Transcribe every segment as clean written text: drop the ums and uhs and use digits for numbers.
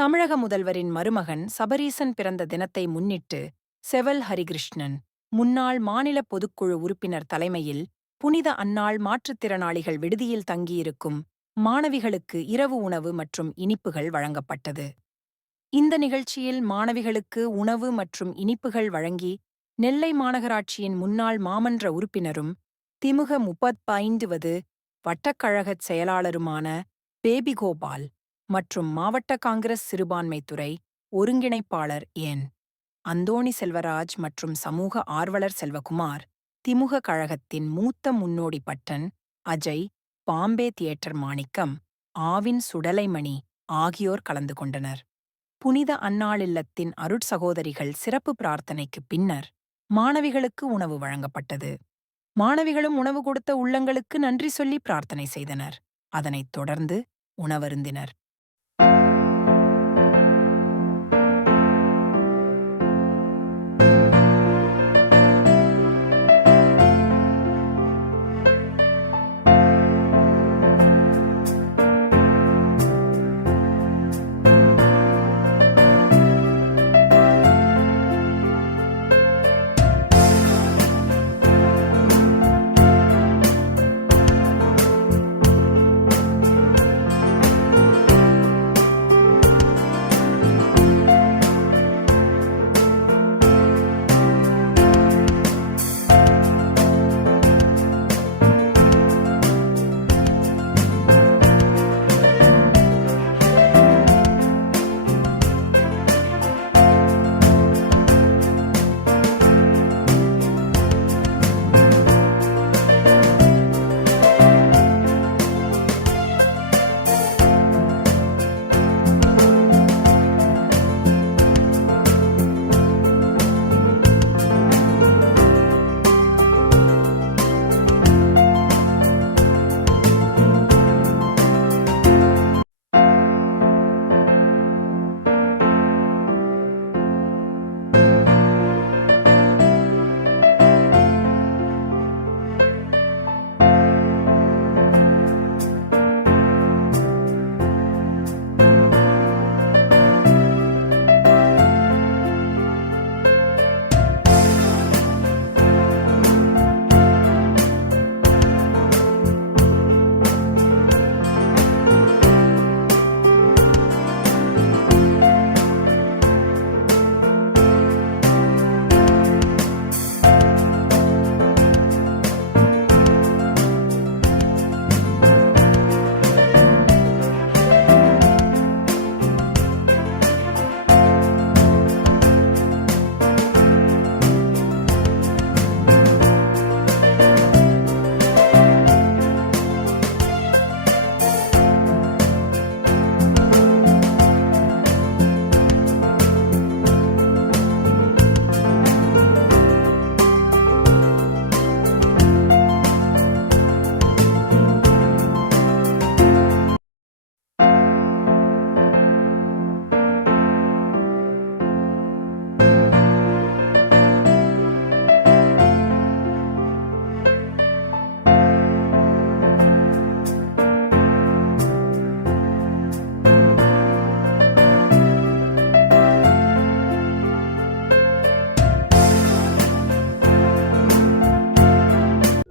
தமிழக முதல்வரின் மருமகன் சபரீசன் பிறந்த தினத்தை முன்னிட்டு செவல் ஹரிகிருஷ்ணன் முன்னாள் மாநில பொதுக்குழு உறுப்பினர் தலைமையில் புனித அன்னாள் மாற்றுத்திறனாளிகள் விடுதியில் தங்கியிருக்கும் மாணவிகளுக்கு இரவு உணவு மற்றும் இனிப்புகள் வழங்கப்பட்டது. இந்த நிகழ்ச்சியில் மாணவிகளுக்கு உணவு மற்றும் இனிப்புகள் வழங்கி நெல்லை மாநகராட்சியின் முன்னாள் மாமன்ற உறுப்பினரும் திமுக 35வது வட்டக்கழகச் செயலாளருமான பேபிகோபால் மற்றும் மாவட்ட காங்கிரஸ் சிறுபான்மைத்துறை ஒருங்கிணைப்பாளர் என். அந்தோணி செல்வராஜ் மற்றும் சமூக ஆர்வலர் செல்வகுமார், திமுக கழகத்தின் மூத்த முன்னோடி பட்டன் அஜய், பாம்பே தியேட்டர் மாணிக்கம், ஆவின் சுடலைமணி ஆகியோர் கலந்து கொண்டனர். புனித அன்னாள் இல்லத்தின் அருட்சகோதரிகள் சிறப்பு பிரார்த்தனைக்கு பின்னர் மாணவிகளுக்கு உணவு வழங்கப்பட்டது. மாணவிகளும் உணவு கொடுத்த உள்ளங்களுக்கு நன்றி சொல்லி பிரார்த்தனை செய்தனர். அதனைத் தொடர்ந்து உணவருந்தினர்.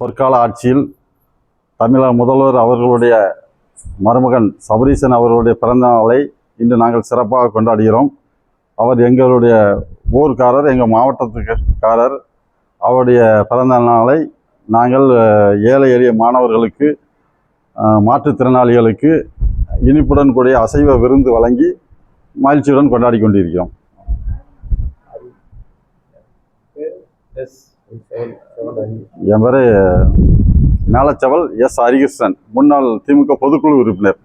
பொற்கால ஆட்சியில் தமிழக முதல்வர் அவர்களுடைய மருமகன் சபரீசன் அவர்களுடைய பிறந்த நாளை இன்று நாங்கள் சிறப்பாக கொண்டாடுகிறோம். அவர் எங்களுடைய ஊர்க்காரர், எங்கள் மாவட்டத்துக்காரர். அவருடைய பிறந்த நாளை நாங்கள் ஏழை எளிய மாணவர்களுக்கு, மாற்றுத்திறனாளிகளுக்கு இனிப்புடன் கூடிய அசைவ விருந்து வழங்கி மகிழ்ச்சியுடன் கொண்டாடி கொண்டிருக்கிறோம். என் பேர் மேலச்செவல் எஸ். ஹரிகிருஷ்ணன், முன்னாள் திமுக பொதுக்குழு உறுப்பினர்.